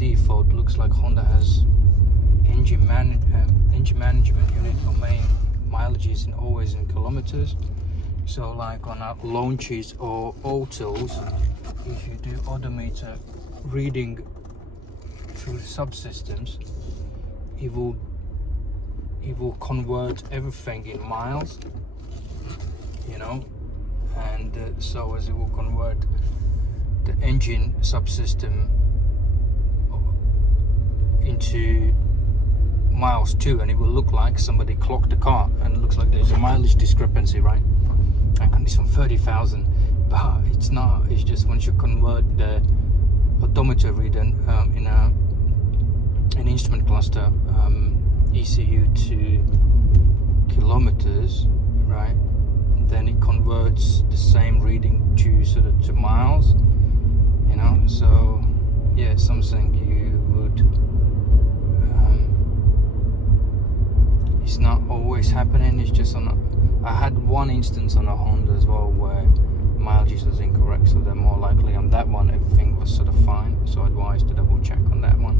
default, looks like Honda has engine management unit for main mileages and always in kilometers. So like on our launches or autos, if you do odometer reading through subsystems, it will convert everything in miles, you know, and so as it will convert the engine subsystem into miles too, and it will look like somebody clocked the car and it looks like there's a mileage discrepancy, right? Like on this one 30,000, but it's not. It's just once you convert the odometer reader in an instrument cluster ECU to kilometers, right, then it converts the same reading to sort of to miles, you know. So yeah, something you would it's not always happening. It's just I had one instance on a Honda as well where mileage was incorrect, so they're more likely on that one everything was sort of fine, so I advised to double check on that one.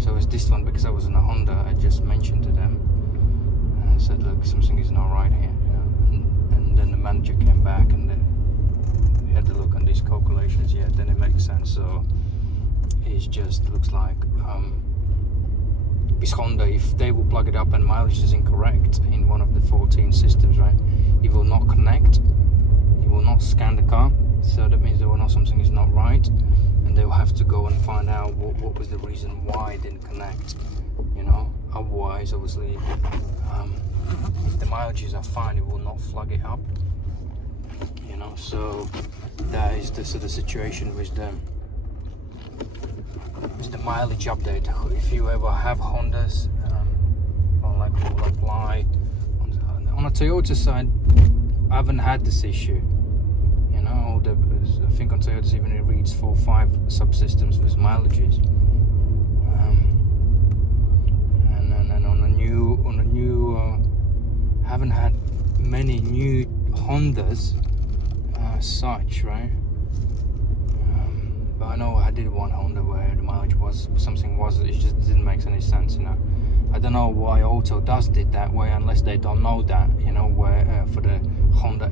So it's this one, because I was in a Honda, I just mentioned to them and I said, look, something is not right here, you know. And then the manager came back and we had to look on these calculations. Yeah, then it makes sense. So it just looks like this Honda, if they will plug it up and mileage is incorrect in one of the 14 systems, right, it will not connect, it will not scan the car, so that means they will know something is not right, and they will have to go and find out what was the reason why it didn't connect, you know. Otherwise, obviously, if the mileages are fine, it will not flag it up, you know. So that is the sort of situation with them. It's the mileage update. If you ever have Hondas, or like will apply on a Toyota side, I haven't had this issue. You know, I think on Toyotas even it reads 4 or 5 subsystems with mileages. And then on a new, haven't had many new Hondas such, right? But I know I did one Honda where the mileage was something it just didn't make any sense, you know. I don't know why Auto did that way, unless they don't know that, you know, where for the Honda,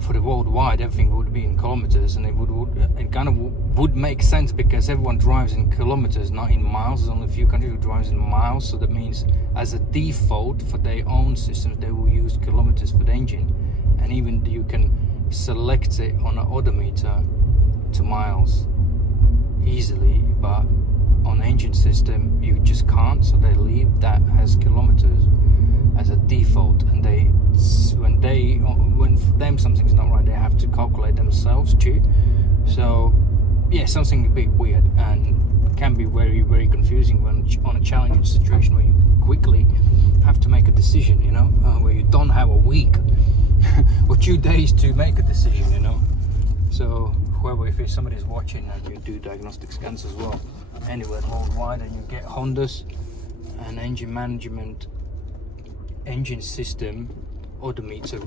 for the worldwide, everything would be in kilometers, and it kind of would make sense because everyone drives in kilometers, not in miles. There's only a few countries who drives in miles, so that means as a default for their own systems, they will use kilometers for the engine, and even you can select it on an odometer to miles easily, but on engine system you just can't, so they leave that as kilometers as a default, and when for them something's not right, they have to calculate themselves too. So yeah, something a bit weird, and can be very, very confusing when on a challenging situation where you quickly have to make a decision, you know, where you don't have a week or 2 days to make a decision, you know. So whoever, if somebody's watching and you do diagnostic scans as well anywhere worldwide, and you get Hondas and engine management, engine system odometer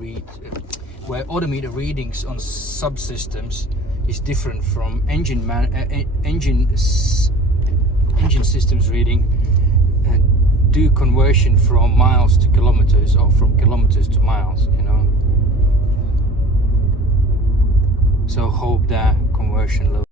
where odometer readings on subsystems is different from engine systems reading, do conversion from miles to kilometers or from kilometers to miles, you know. So hope that conversion level